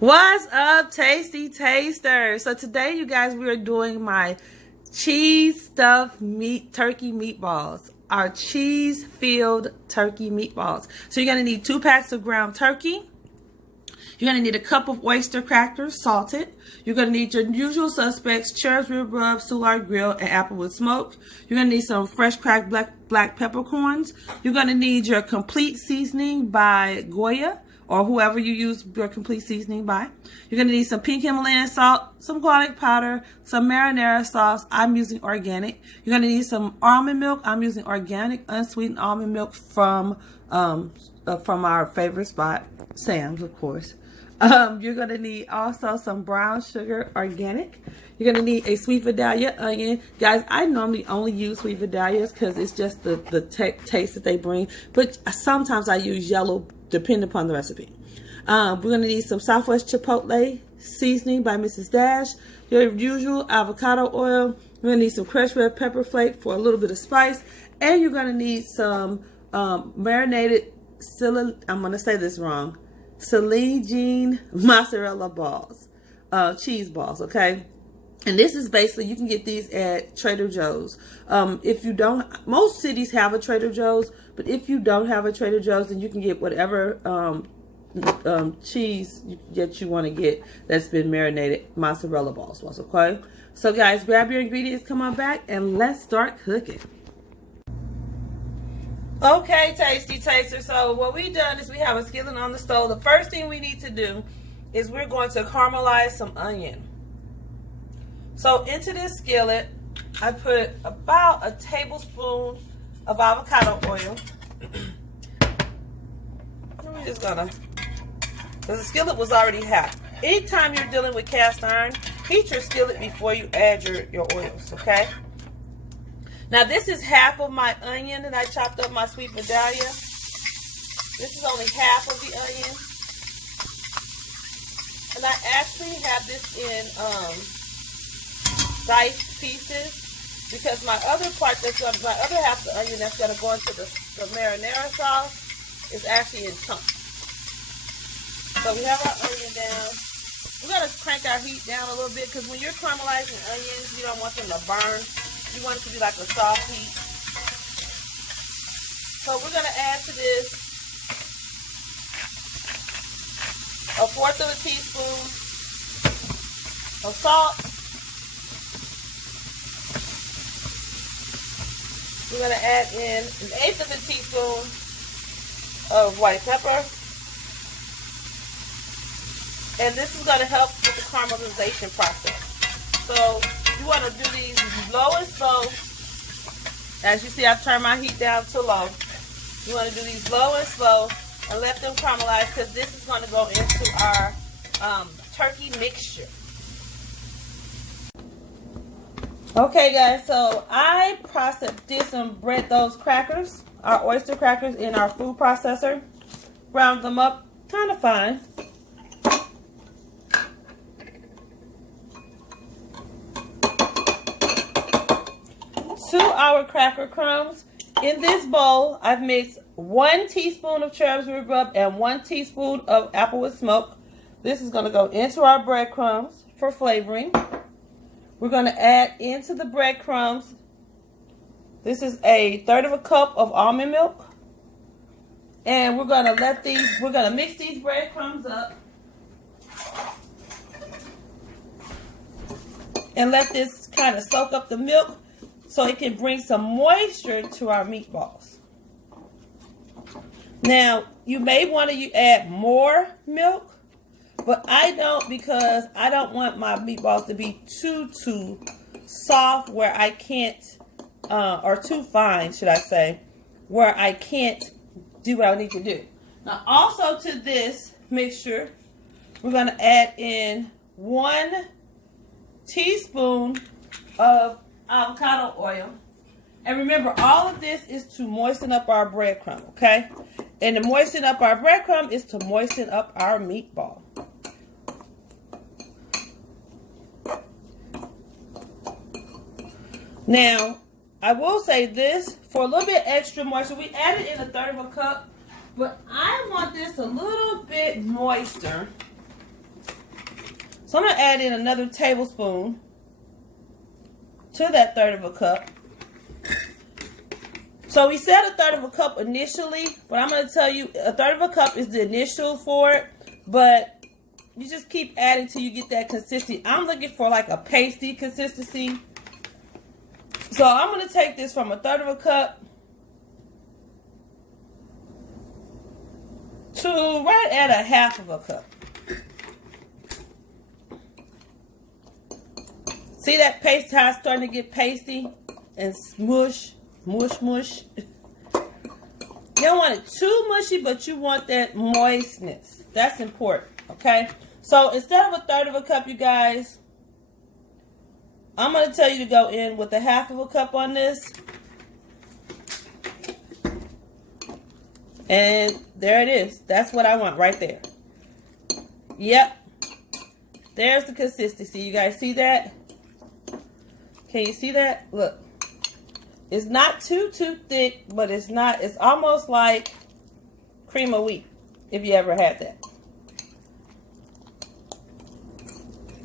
What's up, tasty tasters? So today, you guys, we are doing my cheese stuffed turkey meatballs. Our cheese filled turkey meatballs. So you're gonna need 2 packs of ground turkey. You're gonna need a cup of oyster crackers, salted. You're gonna need your usual suspects: Cherib, rub, Soulard grill, and Applewood Smoke. You're gonna need some fresh cracked black peppercorns. You're gonna need your complete seasoning by Goya, or whoever you use your complete seasoning by. You're gonna need some pink Himalayan salt, some garlic powder, some marinara sauce. I'm using organic. You're gonna need some almond milk. I'm using organic, unsweetened almond milk from our favorite spot, Sam's, of course. You're gonna need also some brown sugar, organic. You're gonna need a sweet Vadalia onion. Guys, I normally only use sweet Vidalias because it's just the taste that they bring. But sometimes I use yellow, depending upon the recipe. We're gonna need some Southwest Chipotle seasoning by Mrs. Dash. Your usual avocado oil. We're gonna need some crushed red pepper flake for a little bit of spice. And you're gonna need some marinated, I'm gonna say this wrong, Celigene mozzarella balls, cheese balls, okay? And this is basically, you can get these at Trader Joe's. If you don't, most cities have a Trader Joe's, but if you don't have a Trader Joe's, then you can get whatever cheese that you want to get that's been marinated, mozzarella balls, okay? So guys, grab your ingredients, come on back, and let's start cooking. Okay, tasty taster. So what we've done is we have a skillet on the stove. The first thing we need to do is we're going to caramelize some onion. So into this skillet, I put about a tablespoon of avocado oil. We're just gonna, because the skillet was already hot. Anytime you're dealing with cast iron, heat your skillet before you add your oils, okay? Now this is half of my onion that I chopped up my sweet Vadalia. This is only half of the onion. And I actually have this in diced pieces because my other part my other half of the onion that's gonna go into the marinara sauce is actually in chunks. So we have our onion down. We're gonna crank our heat down a little bit because when you're caramelizing onions, you don't want them to burn. You want it to be like a soft heat. So we're going to add to this a 1/4 of a teaspoon of salt. We're going to add in 1/8 of a teaspoon of white pepper. And this is going to help with the caramelization process. So you want to do these low and slow. As you see, I've turned my heat down to low. You want to do these low and slow and let them caramelize because this is going to go into our turkey mixture. Okay, guys, so I did some bread those crackers, our oyster crackers, in our food processor. Ground them up kind of fine. 2-hour cracker crumbs. In this bowl, I've mixed 1 teaspoon of Cherib rub and 1 teaspoon of Applewood Smoke. This is going to go into our breadcrumbs for flavoring. We're going to add into the breadcrumbs. This is a 1/3 of a cup of almond milk. And we're going to mix these breadcrumbs up. And let this kind of soak up the milk, so it can bring some moisture to our meatballs. Now, you may want to add more milk, but I don't, because I don't want my meatballs to be too soft where I can't, or too fine, should I say, where I can't do what I need to do. Now, also to this mixture, we're going to add in 1 teaspoon of avocado oil. And remember, all of this is to moisten up our breadcrumb, okay? And to moisten up our breadcrumb is to moisten up our meatball. Now, I will say this, for a little bit extra moisture, we added in 1/3 of a cup, but I want this a little bit moister So I'm going to add in another tablespoon to that 1/3 of a cup. So we said 1/3 of a cup initially, but I'm going to tell you 1/3 of a cup is the initial for it, but you just keep adding till you get that consistency. I'm looking for like a pasty consistency. So I'm going to take this from 1/3 of a cup to right at 1/2 of a cup. See that paste, how it's starting to get pasty and smush, mush, mush. You don't want it too mushy, but you want that moistness. That's important, okay? So instead of 1/3 of a cup, you guys, I'm going to tell you to go in with 1/2 of a cup on this. And there it is. That's what I want right there. Yep. There's the consistency. You guys see that? Can you see that? Look. It's not too thick, but it's not. It's almost like cream of wheat, if you ever had that.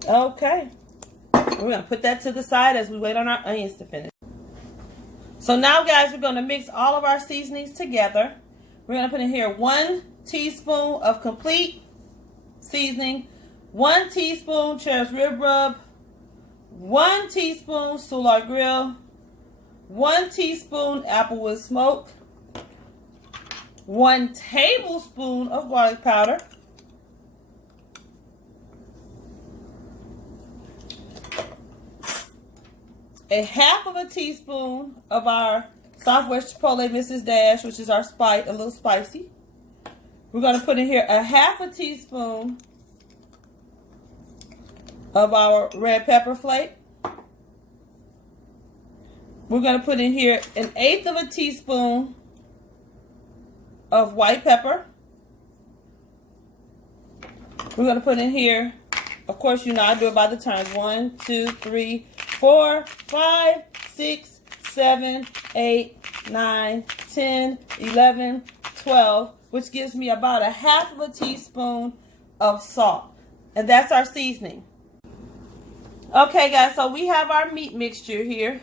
Okay. We're going to put that to the side as we wait on our onions to finish. So now, guys, we're going to mix all of our seasonings together. We're going to put in here 1 teaspoon of complete seasoning, 1 teaspoon Cherib rub, 1 teaspoon Soulard grill, 1 teaspoon Applewood Smoke, 1 tablespoon of garlic powder, a 1/2 of a teaspoon of our Southwest Chipotle Mrs. Dash, which is our spice, a little spicy. We're going to put in here a 1/2 a teaspoon of our Red Pepper Flake. We're going to put in here 1/8 of a teaspoon of white pepper. We're going to put in here, of course, you know I do it by the turns. 1, 2, 3, 4, 5, 6, 7, 8, 9, 10, 11, 12, which gives me about a 1/2 of a teaspoon of salt. And that's our seasoning. Okay, guys, so we have our meat mixture here.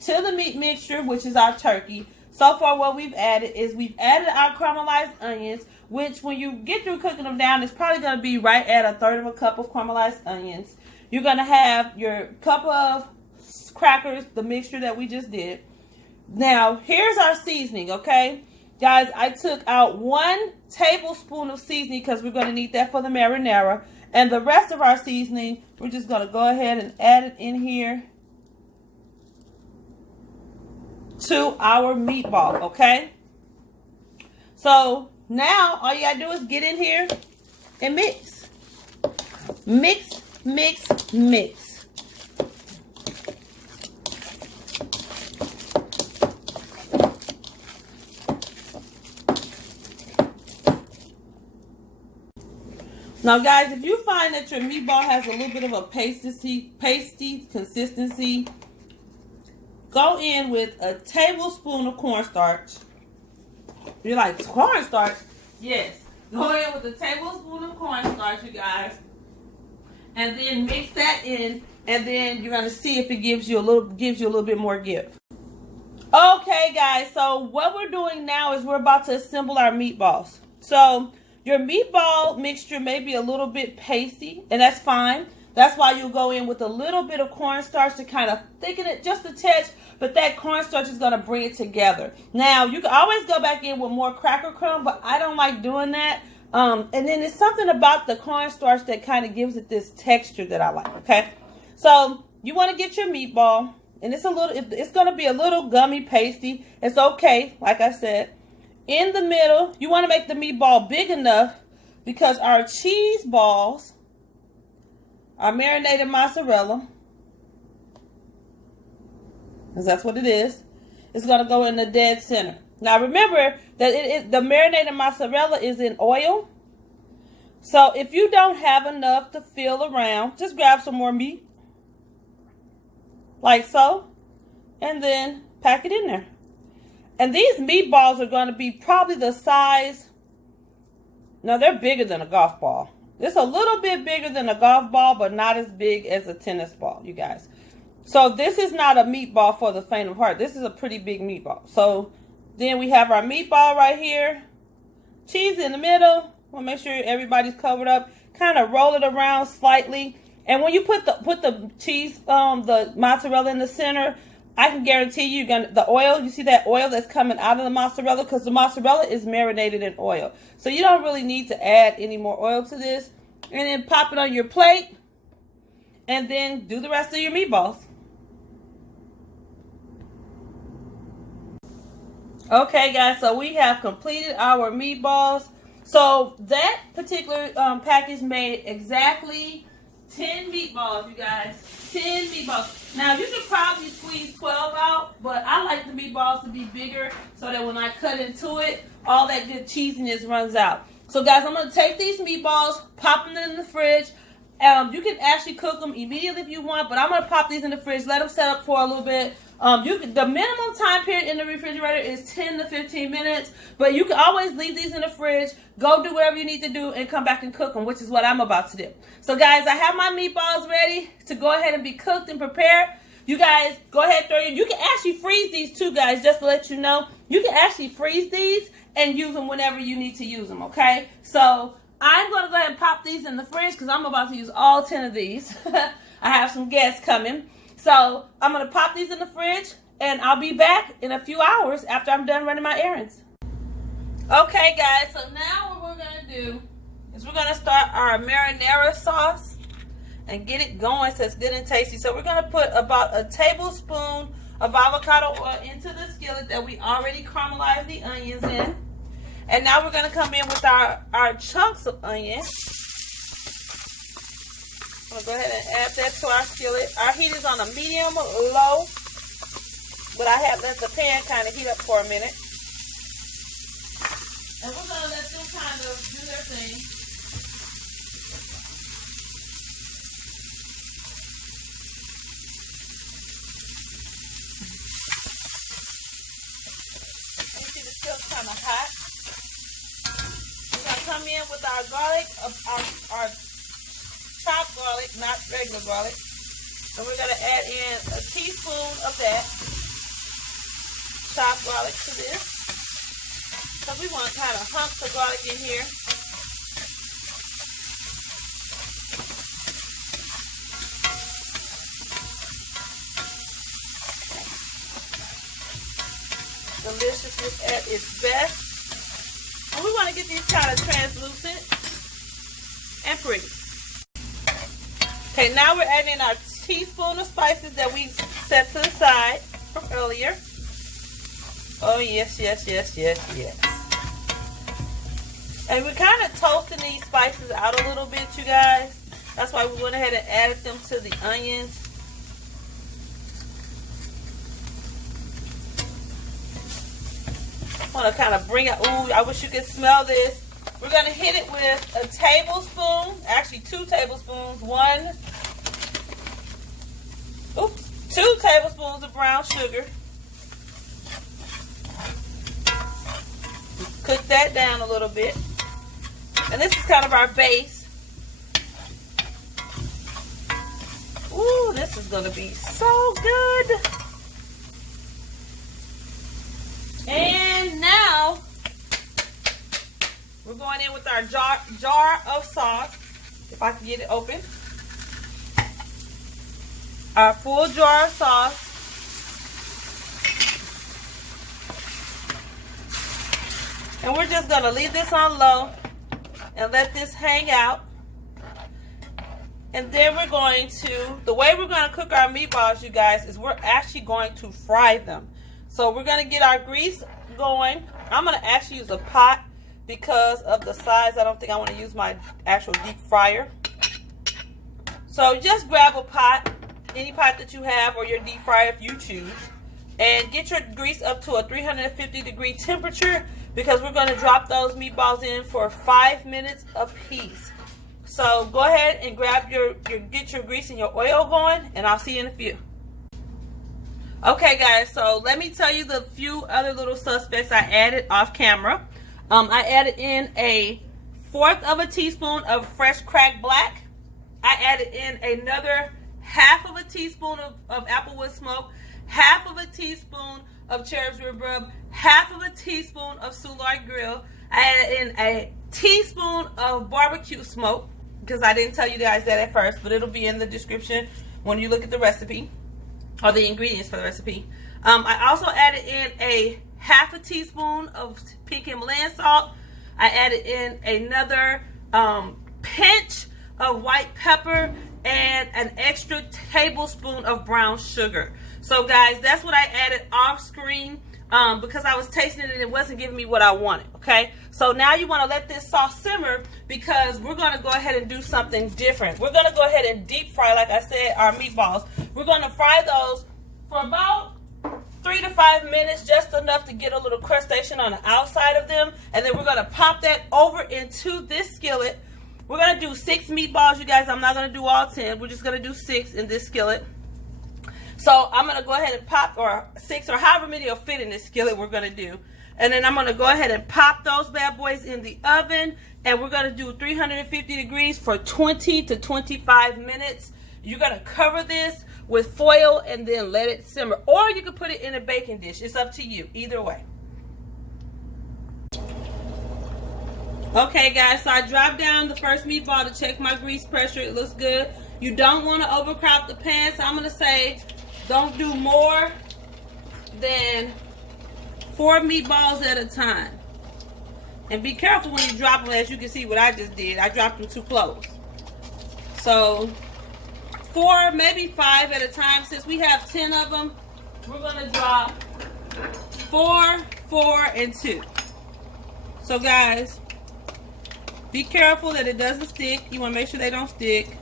To the meat mixture, which is our turkey, so far what we've added is we've added our caramelized onions, which when you get through cooking them down, it's probably going to be right at 1/3 of a cup of caramelized onions. You're going to have your cup of crackers, the mixture that we just did. Now, here's our seasoning, okay? Guys, I took out 1 tablespoon of seasoning because we're going to need that for the marinara. And the rest of our seasoning, we're just going to go ahead and add it in here to our meatball, okay? So now all you got to do is get in here and mix. Mix, mix, mix. Now, guys, if you find that your meatball has a little bit of a pasty consistency, go in with a tablespoon of cornstarch. You're like, cornstarch? Yes. Go in with a tablespoon of cornstarch, you guys. And then mix that in, and then you're gonna see if it gives you a little bit more give. Okay, guys, so what we're doing now is we're about to assemble our meatballs. So your meatball mixture may be a little bit pasty, and that's fine. That's why you'll go in with a little bit of cornstarch to kind of thicken it just a touch, but that cornstarch is going to bring it together. Now, you can always go back in with more cracker crumb, but I don't like doing that. And then there's something about the cornstarch that kind of gives it this texture that I like, okay? So you want to get your meatball, and it's going to be a little gummy pasty. It's okay, like I said. In the middle, you want to make the meatball big enough because our cheese balls, our marinated mozzarella, because that's what it is going to go in the dead center. Now remember that the marinated mozzarella is in oil. So if you don't have enough to fill around, just grab some more meat, like so, and then pack it in there. And these meatballs are going to be probably the size, no, they're bigger than a golf ball. It's a little bit bigger than a golf ball, but not as big as a tennis ball, you guys. So this is not a meatball for the faint of heart. This is a pretty big meatball. So then we have our meatball right here. Cheese in the middle. We'll make sure everybody's covered up. Kind of roll it around slightly. And when you put the cheese, the mozzarella in the center, I can guarantee you the oil, you see that oil that's coming out of the mozzarella, because the mozzarella is marinated in oil. So you don't really need to add any more oil to this. And then pop it on your plate. And then do the rest of your meatballs. Okay, guys, so we have completed our meatballs. So that particular package made exactly 10 meatballs, you guys. 10 meatballs. Now, you could probably squeeze 12 out, but I like the meatballs to be bigger so that when I cut into it, all that good cheesiness runs out. So, guys, I'm going to take these meatballs, pop them in the fridge. You can actually cook them immediately if you want, but I'm going to pop these in the fridge, let them set up for a little bit. The minimum time period in the refrigerator is 10 to 15 minutes, but you can always leave these in the fridge, go do whatever you need to do, and come back and cook them, which is what I'm about to do. So, guys, I have my meatballs ready to go ahead and be cooked and prepared. You guys, go ahead, you can actually freeze these too, guys, just to let you know. You can actually freeze these and use them whenever you need to use them, okay? So, I'm going to go ahead and pop these in the fridge because I'm about to use all 10 of these. I have some guests coming. So I'm going to pop these in the fridge and I'll be back in a few hours after I'm done running my errands. Okay, guys, so now what we're going to do is we're going to start our marinara sauce and get it going so it's good and tasty. So we're going to put about a tablespoon of avocado oil into the skillet that we already caramelized the onions in. And now we're going to come in with our chunks of onion. I'm going to go ahead and add that to our skillet. Our heat is on a medium low, but I have let the pan kind of heat up for a minute. And we're going to let them kind of do their thing. And you see the skillet's kind of hot. Come in with our garlic, our chopped garlic, not regular garlic. And we're going to add in a teaspoon of that chopped garlic to this. Because we want kind of hunks of garlic in here. Deliciousness at its best. And we want to get these kind of translucent and pretty. Okay, now we're adding in our teaspoon of spices that we set to the side from earlier. Oh, yes, yes, yes, yes, yes. And we're kind of toasting these spices out a little bit, you guys. That's why we went ahead and added them to the onions. Want to kind of bring it. Ooh, I wish you could smell this. We're going to hit it with a tablespoon, actually 2 tablespoons, 2 tablespoons of brown sugar. Cook that down a little bit. And this is kind of our base. Ooh, this is going to be so good. And now, we're going in with our jar of sauce. If I can get it open. Our full jar of sauce. And we're just going to leave this on low and let this hang out. And then we're going to, the way we're going to cook our meatballs, you guys, is we're actually going to fry them. So we're going to get our grease going. I'm going to actually use a pot because of the size. I don't think I want to use my actual deep fryer. So just grab a pot, any pot that you have, or your deep fryer if you choose. And get your grease up to a 350-degree temperature because we're going to drop those meatballs in for 5 minutes apiece. So go ahead and grab get your grease and your oil going, and I'll see you in a few. Okay, guys, so let me tell you the few other little suspects I added off camera. I added in a 1/4 of a teaspoon of fresh cracked black. I added in another 1/2 teaspoon of Applewood Smoke, 1/2 teaspoon of Cherib's Rib Rub, 1/2 teaspoon of Soulard Grill. I added in a teaspoon of barbecue smoke, because I didn't tell you guys that at first, but it'll be in the description when you look at the recipe, or the ingredients for the recipe. I also added in a 1/2 teaspoon of pink Himalayan salt. I added in another pinch of white pepper and an extra tablespoon of brown sugar. So guys, that's what I added off screen because I was tasting it and it wasn't giving me what I wanted. Okay, so now you want to let this sauce simmer, because we're going to go ahead and do something different. We're going to go ahead and deep fry, like I said, our meatballs. We're going to fry those for about 3 to 5 minutes, just enough to get a little crustation on the outside of them. And then we're going to pop that over into this skillet. We're going to do 6 meatballs, you guys. I'm not going to do all 10. We're just going to do 6 in this skillet. So I'm going to go ahead and pop, or 6, or however many will fit in this skillet we're going to do. And then I'm going to go ahead and pop those bad boys in the oven. And we're going to do 350 degrees for 20 to 25 minutes. You're going to cover this with foil and then let it simmer. Or you can put it in a baking dish. It's up to you. Either way. Okay, guys. So I dropped down the first meatball to check my grease pressure. It looks good. You don't want to overcrowd the pan. So I'm going to say don't do more than 4 meatballs at a time. And be careful when you drop them. As you can see what I just did. I dropped them too close. So 4, maybe 5 at a time. Since we have 10 of them, we're going to drop 4, 4, and 2. So guys, be careful that it doesn't stick. You want to make sure they don't stick.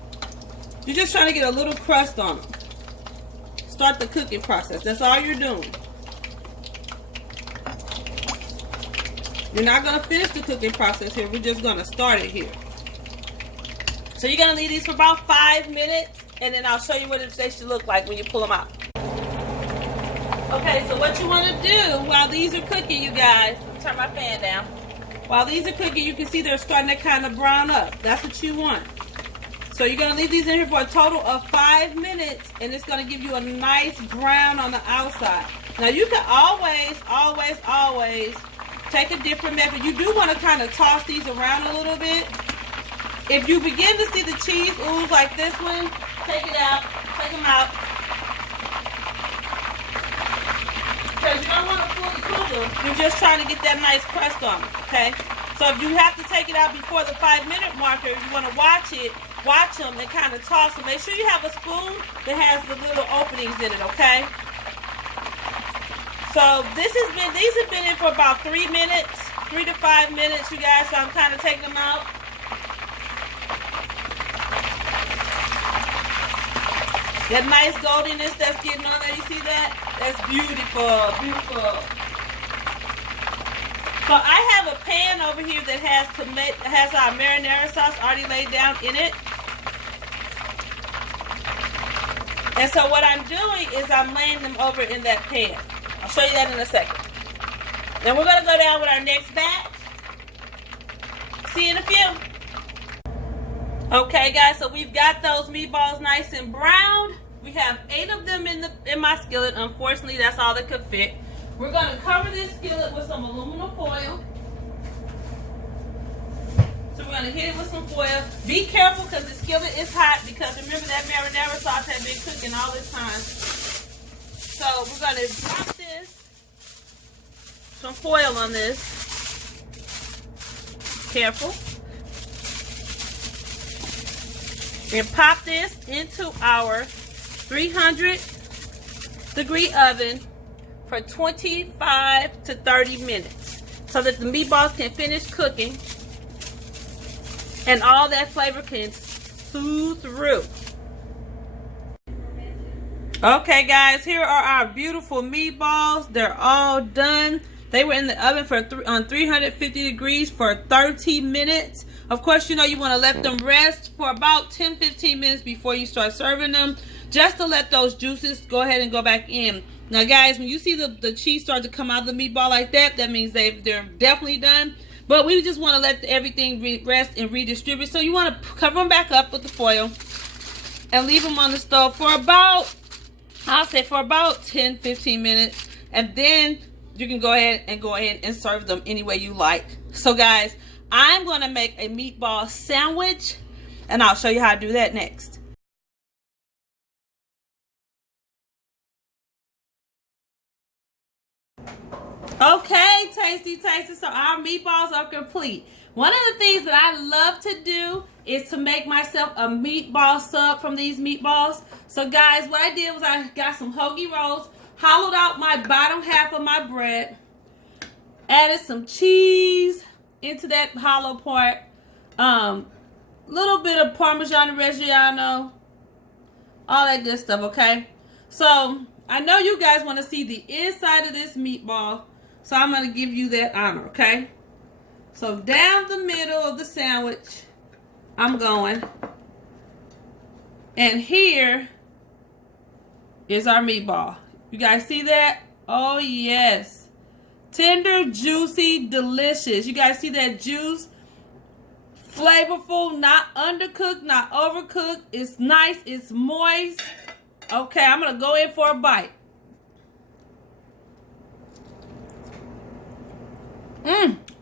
You're just trying to get a little crust on them. Start the cooking process. That's all you're doing. You're not going to finish the cooking process here. We're just going to start it here. So you're going to leave these for about 5 minutes. And then I'll show you what they should look like when you pull them out. Okay, so what you want to do while these are cooking, you guys. Turn my fan down. While these are cooking, you can see they're starting to kind of brown up. That's what you want. So you're going to leave these in here for a total of 5 minutes. And it's going to give you a nice brown on the outside. Now you can always take a different method. You do want to kind of toss these around a little bit. If you begin to see the cheese ooze like this one, take it out. Take them out. Because you don't want to fully cook them. You're just trying to get that nice crust on them, okay? So if you have to take it out before the 5-minute marker, you want to watch them and kind of toss them. Make sure you have a spoon that has the little openings in it, okay? So these have been in for about 3 minutes, 3 to 5 minutes, you guys. So I'm kind of taking them out. That nice goldiness that's getting on there, you see that? That's beautiful, beautiful. So I have a pan over here that has our marinara sauce already laid down in it. And so what I'm doing is I'm laying them over in that pan. I'll show you that in a second. Then we're going to go down with our next batch. See you in a few. Okay, guys, so we've got those meatballs nice and brown. We have 8 of them in my skillet. Unfortunately, that's all that could fit. We're going to cover this skillet with some aluminum foil. So we're going to hit it with some foil. Be careful because the skillet is hot, because remember that marinara sauce had been cooking all this time. So we're going to drop some foil on this. Careful. And pop this into our 300-degree oven for 25 to 30 minutes so that the meatballs can finish cooking and all that flavor can soothe through. Okay, guys, here are our beautiful meatballs. They're all done. They were in the oven on 350 degrees for 30 minutes. Of course, you know you want to let them rest for about 10-15 minutes before you start serving them, just to let those juices go ahead and go back in. Now, guys, when you see the cheese start to come out of the meatball like that, that means they're definitely done. But we just want to let everything rest and redistribute. So you want to cover them back up with the foil and leave them on the stove for about, I'll say for about 10-15 minutes. And then you can go ahead and serve them any way you like. So guys, I'm going to make a meatball sandwich, and I'll show you how to do that next. Okay, tasty tasters, so our meatballs are complete. One of the things that I love to do is to make myself a meatball sub from these meatballs. So guys, what I did was I got some hoagie rolls, hollowed out my bottom half of my bread, added some cheese into that hollow part, little bit of Parmesan Reggiano, all that good stuff, okay? So I know you guys want to see the inside of this meatball, so I'm going to give you that honor, okay? So down the middle of the sandwich, I'm going. And here is our meatball. You guys see that? Oh, yes. Tender, juicy, delicious. You guys see that juice? Flavorful, not undercooked, not overcooked. It's nice, it's moist. Okay, I'm going to go in for a bite.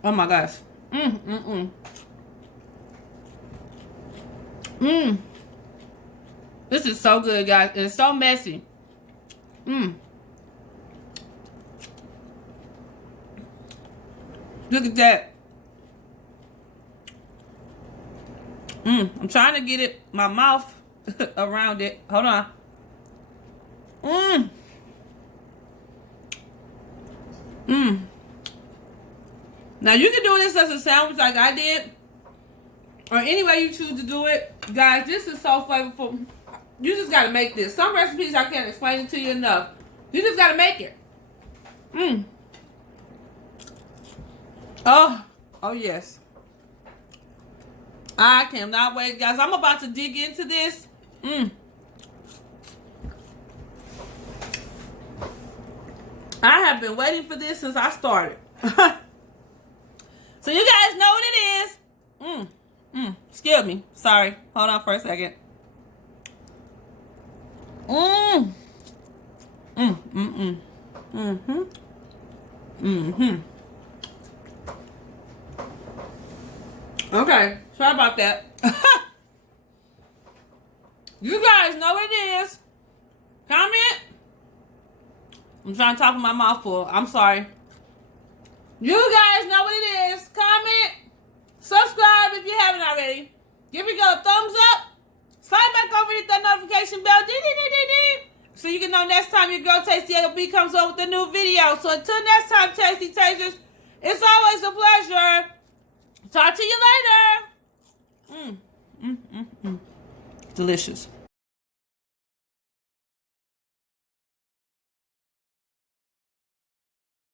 Oh my gosh. This is so good, guys. It's so messy. Look at that. I'm trying to get it, my mouth around it. Hold on. Now you can do this as a sandwich like I did, or any way you choose to do it. Guys, this is so flavorful. You just gotta make this. Some recipes I can't explain it to you enough. You just gotta make it. Oh yes. I cannot wait, guys. I'm about to dig into this. I have been waiting for this since I started. So you guys know what it is. Excuse me. Sorry. Hold on for a second. Okay. Sorry about that. You guys know what it is. Comment. I'm trying to talk with my mouth full. I'm sorry. You guys know what it is. Comment. Subscribe if you haven't already. Give me a thumbs up. Slide back over, hit that notification bell. So you can know next time your girl Tasty LB comes up with a new video. So until next time, Tasty Tasters, it's always a pleasure. Talk to you later. Delicious.